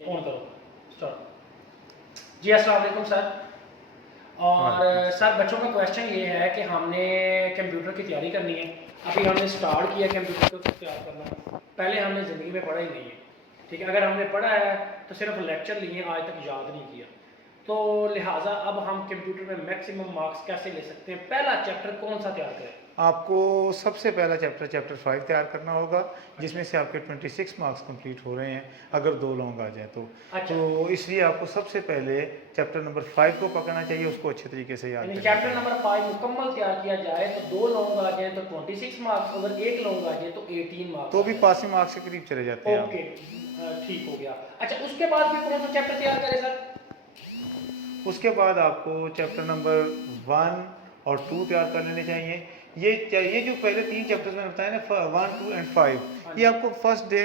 Phone करो start. जी अस्सलाम वालेकुम सर। और सर बच्चों का क्वेश्चन ये है कि हमने कंप्यूटर की तैयारी करनी है। अभी हमने स्टार्ट किया कंप्यूटर को तैयार करना, पहले हमने ज़िंदगी में पढ़ा ही नहीं है। ठीक है, अगर हमने पढ़ा है तो सिर्फ लेक्चर लिए, आज तक याद नहीं किया। तो लिहाजा अब हम कंप्यूटर में मैक्सिमम मार्क्स कैसे ले सकते हैं? पहला चैप्टर कौन सा तैयार करें? आपको सबसे पहला चैप्टर 5 तैयार करना होगा, जिसमें अच्छा से आपके 26 मार्क्स कंप्लीट हो रहे हैं अगर 2 लॉन्ग आ जाए तो। अच्छा, इसलिए आपको सबसे पहले चैप्टर नंबर 5 को पकड़ना चाहिए, उसको अच्छे तरीके से याद यानी करना चैप्टर चाहिए। नंबर 5 मुकम्मल तैयार किया जाए तो 2 लॉन्ग आ जाए तो 26 मार्क्स, अगर 1 लॉन्ग आ जाए तो 18 मार्क्स तो आ भी जाए। पासिंग मार्क्स के करीब चले जाते हैं आप। ओके, ठीक हो गया। अच्छा, उसके बाद फिर कौन सा चैप्टर तैयार करें सर? उसके बाद आपको चैप्टर नंबर 1 और 2 तैयार कर लेने चाहिए। ये जो पहले 3 चैप्टर्स मैंने बताया ना, 1, 2 एंड हाँ 5, ये जी, आपको फर्स्ट डे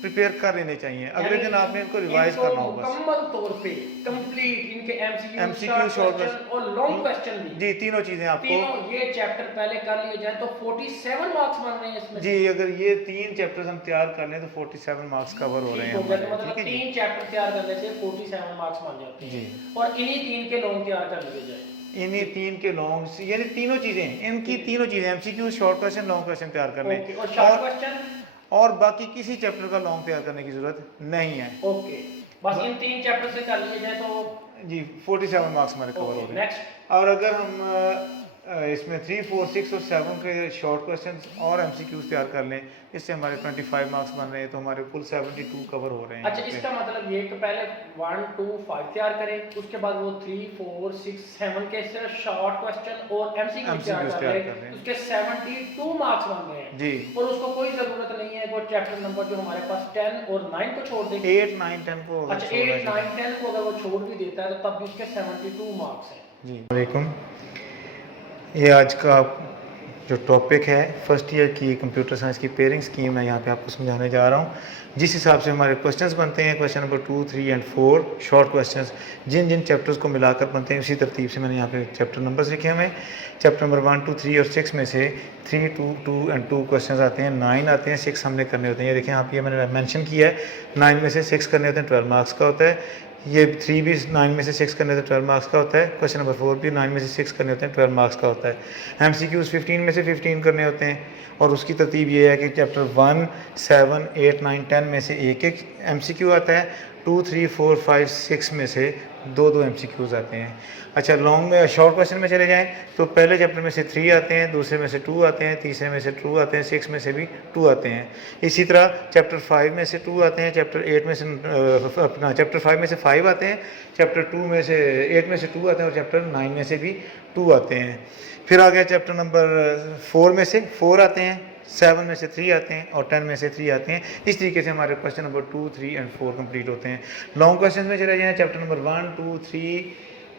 प्रिपेयर कर लेने चाहिए। अगले यानी दिन आपने इनको रिवाइज इनको करना होगा। मुकम्मल तौर पे कंप्लीट, इनके MCQ, MCQ, short short question और लॉन्ग क्वेश्चन भी, जी, तीनों चीज़ें आपको। तीनों ये चैप्टर पहले कर लिए जाए तो 47 मार्क्स बन रहे हैं इसमें जी, से। अगर ये 3 चैप्टर्स हम तैयार कर लें तो 47 मार्क्स कवर हो रहे ठीक हैं हो गया, हमारे। तो ठीक मतलब है जी। 3 चैप्टर तैयार करने से 47 मार्क्स बन जाते जी, हैं और इन्हीं 3 के लॉन्ग तैयार कर लिए जाए। इन्हीं ठीक 3 के लॉन्ग, यानी तीनों चीज़ें, इनकी ठीक तीनों चीज़ें, MCQ, short question, long question तैयार कर है, लें। ओके। और शॉर्ट और क्वेश्चन? और बाकी किसी चैप्टर का लॉन्ग तैयार करने की ज़रूरत नहीं है। ओके, बस ब- इन 3 चैप्टर से कर लिए जाए तो जी, 47 मार्क्स हमारे कवर ओके। हो रहे नेक्स्ट, हैं। और अगर हम इसमें 3, 4, 6 और 7 के शॉर्ट क्वेश्चंस और एमसीक्यूज तैयार कर लें, इससे हमारे 25 मार्क्स बन रहे हैं, तो हमारे कुल 72 कवर हो रहे हैं अच्छा यहाँ पे। इसका मतलब ये कि पहले 1, 2, 5 तैयार करें, उसके बाद वो 3, 4, 6, 7 के सिर्फ शॉर्ट क्वेश्चन और एमसीक्यू तैयार एमसीक्यूज कर तैयार ले, कर रहे हैं उसके 72 मार्क्स बन रहे हैं। जी। और उसको कोई ज़रूरत नहीं है वो चैप्टर नंबर जो हमारे पास 10 और 9 को छोड़ दे। 8, 9, 10 को अगर अच्छा, छोड़ना 8, 9, चाहिए। 10 को अगर वो छोड़ भी देता है तो तब भी उसके 72 मार्क्स हैं। जी, वालेकुम। ये आज का जो टॉपिक है, फर्स्ट ईयर की कंप्यूटर साइंस की पेयरिंग स्कीम, मैं यहाँ पे आपको समझाने जा रहा हूँ। जिस हिसाब से हमारे क्वेश्चंस बनते हैं, question number 2, 3 and 4 short questions, जिन जिन चैप्टर्स को मिलाकर बनते हैं, उसी तरतीब से मैंने यहाँ पे चैप्टर नंबर्स लिखे हुए हैं। चैप्टर नंबर 1, 2, 3 और 6 में से 3, 2, 2 एंड 2 क्वेश्चन आते हैं, 9 आते हैं, 6 हमने करने होते हैं। ये देखें आप, ये मैंने मैंशन किया है, 9 में से 6 करने होते हैं, 12 मार्क्स का होता है। ये 3 भी 9 में से 6 करने होते हैं, 12 मार्क्स का होता है। क्वेश्चन नंबर 4 भी 9 में से 6 करने होते हैं, 12 मार्क्स का होता है। एमसीक्यूज 15 में से 15 करने होते हैं, और उसकी तरतीब ये है कि चैप्टर 1, 7, 8, 9, 10 में से एक एक एमसीक्यू आता है, 2, 3, 4, 5, 6 में से 2 एमसीक्यूज आते हैं। अच्छा, लॉन्ग में शॉर्ट क्वेश्चन में चले जाएं तो पहले चैप्टर में से 3 आते हैं, दूसरे में से 2 आते हैं, तीसरे में से 2 आते हैं, 6 में से भी 2 आते हैं। इसी तरह चैप्टर 5 में से 2 आते हैं, चैप्टर 8 में से चैप्टर 5 में से 5 आते हैं, चैप्टर 2 में से 8 में से 2 आते हैं, और चैप्टर 9 में से भी 2 आते हैं। फिर आ गया चैप्टर नंबर 4 में से 4 आते हैं, 7 में से 3 आते हैं, और 10 में से 3 आते हैं। इस तरीके से हमारे क्वेश्चन नंबर 2, 3 एंड 4 कंप्लीट होते हैं। लॉन्ग क्वेश्चन में चले जाएं, चैप्टर नंबर 1, 2, 3,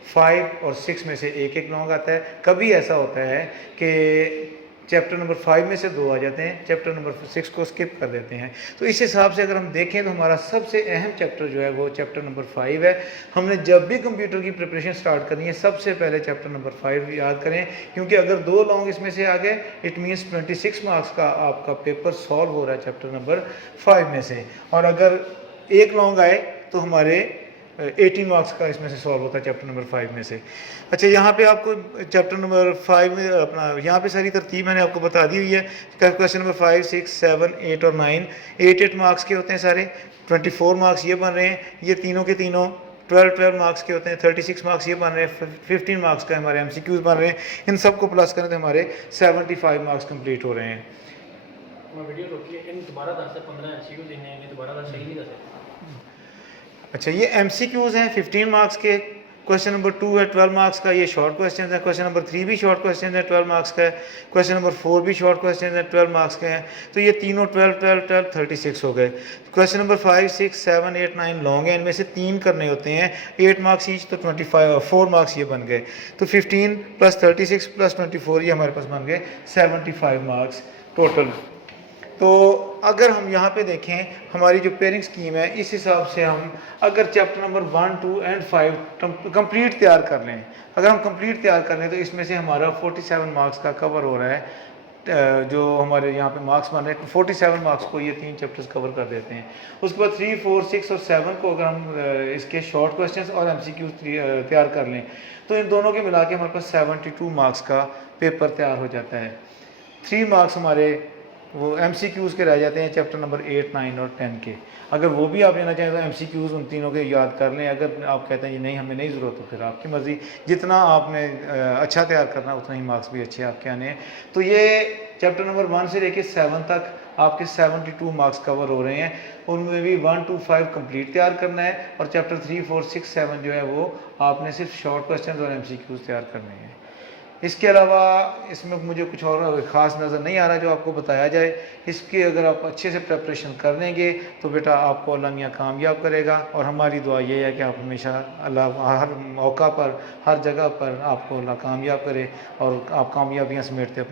5 और 6 में से एक एक लॉन्ग आता है। कभी ऐसा होता है कि चैप्टर नंबर 5 में से 2 आ जाते हैं, चैप्टर नंबर 6 को स्किप कर देते हैं। तो इस हिसाब से अगर हम देखें तो हमारा सबसे अहम चैप्टर जो है वो चैप्टर नंबर 5 है। हमने जब भी कंप्यूटर की प्रिपरेशन स्टार्ट करनी है, सबसे पहले चैप्टर नंबर 5 याद करें, क्योंकि अगर 2 लॉन्ग इसमें से आ गए, इट मीन्स 26 मार्क्स का आपका पेपर सॉल्व हो रहा है चैप्टर नंबर 5 में से। और अगर एक लॉन्ग आए तो हमारे 18 मार्क्स का इसमें से सॉल्व होता है चैप्टर नंबर 5 में से। अच्छा, यहाँ पे आपको चैप्टर नंबर 5 में अपना यहाँ पे सारी तरतीब मैंने आपको बता दी हुई है। क्वेश्चन नंबर 5, 6, 7, 8 और 9 8 मार्क्स के होते हैं सारे। 24 मार्क्स ये बन रहे हैं, ये तीनों के तीनों 12 मार्क्स के होते हैं। 36 मार्क्स ये बन रहे हैं, 15 मार्क्स का हमारे एमसीक्यूज बन रहे हैं। इन सबको प्लस करें तो हमारे 75 मार्क्स कंप्लीट हो रहे हैं। मैं वीडियो रोकिए, इन दोबारा 10 से 15 एमसीक्यू देने हैं, दोबारा 10 सही नहीं दसे। अच्छा, ये एमसीक्यूज हैं 15 मार्क्स के। क्वेश्चन नंबर 2 है 12 मार्क्स का, ये शॉर्ट क्वेश्चन है। क्वेश्चन नंबर 3 भी शॉर्ट क्वेश्चन है, 12 मार्क्स का है। क्वेश्चन नंबर 4 भी शॉर्ट क्वेश्चन है, 12 मार्क्स के हैं। तो ये तीनों 12, 12, 12, 36 हो गए। क्वेश्चन नंबर 5, 6, 7, 8, 9 लॉन्ग है, इनमें से 3 करने होते हैं, 8 मार्क्स ईच, तो 4 मार्क्स ये बन गए। तो 15 प्लस 36 प्लस 24 ये हमारे पास बन गए 75 मार्क्स टोटल। तो अगर हम यहाँ पे देखें हमारी जो पेयरिंग स्कीम है, इस हिसाब से हम अगर चैप्टर नंबर 1, 2 एंड 5 कंप्लीट तैयार कर लें, अगर हम कंप्लीट तैयार कर लें तो इसमें से हमारा 47 मार्क्स का कवर हो रहा है जो हमारे यहाँ पे मार्क्स बन रहे हैं 47 मार्क्स को ये 3 चैप्टर्स कवर कर देते हैं। उसके बाद 3, 4, 6 और 7 को अगर हम इसके शॉर्ट क्वेश्चंस और MCQs तैयार कर लें तो इन दोनों के मिला के हमारे पास 72 मार्क्स का पेपर तैयार हो जाता है। 3 मार्क्स हमारे वो MCQs के रह जाते हैं चैप्टर नंबर 8, 9 और 10 के। अगर वो भी आप लेना चाहें तो MCQs उन तीनों के याद कर लें। अगर आप कहते हैं जी नहीं हमें नहीं ज़रूरत तो फिर आपकी मर्ज़ी, जितना आपने अच्छा तैयार करना उतना ही मार्क्स भी अच्छे आपके आने हैं। तो ये चैप्टर नंबर 1 से लेके 7 तक आपके 72 मार्क्स कवर हो रहे हैं। उनमें भी 1 to 5 कंप्लीट तैयार करना है और चैप्टर 3, 4, 6, 7 जो है वो आपने सिर्फ शॉर्ट क्वेश्चन और MCQs तैयार करने हैं। इसके अलावा इसमें मुझे कुछ और ख़ास नज़र नहीं आ रहा जो आपको बताया जाए। इसकी अगर आप अच्छे से प्रेपरेशन कर लेंगे तो बेटा आपको अल्लाह मियाँ कामयाब करेगा। और हमारी दुआ ये है कि आप हमेशा अल्लाह हर मौका पर हर जगह पर आपको अल्लाह कामयाब करे और आप कामयाबियाँ समेटते अपने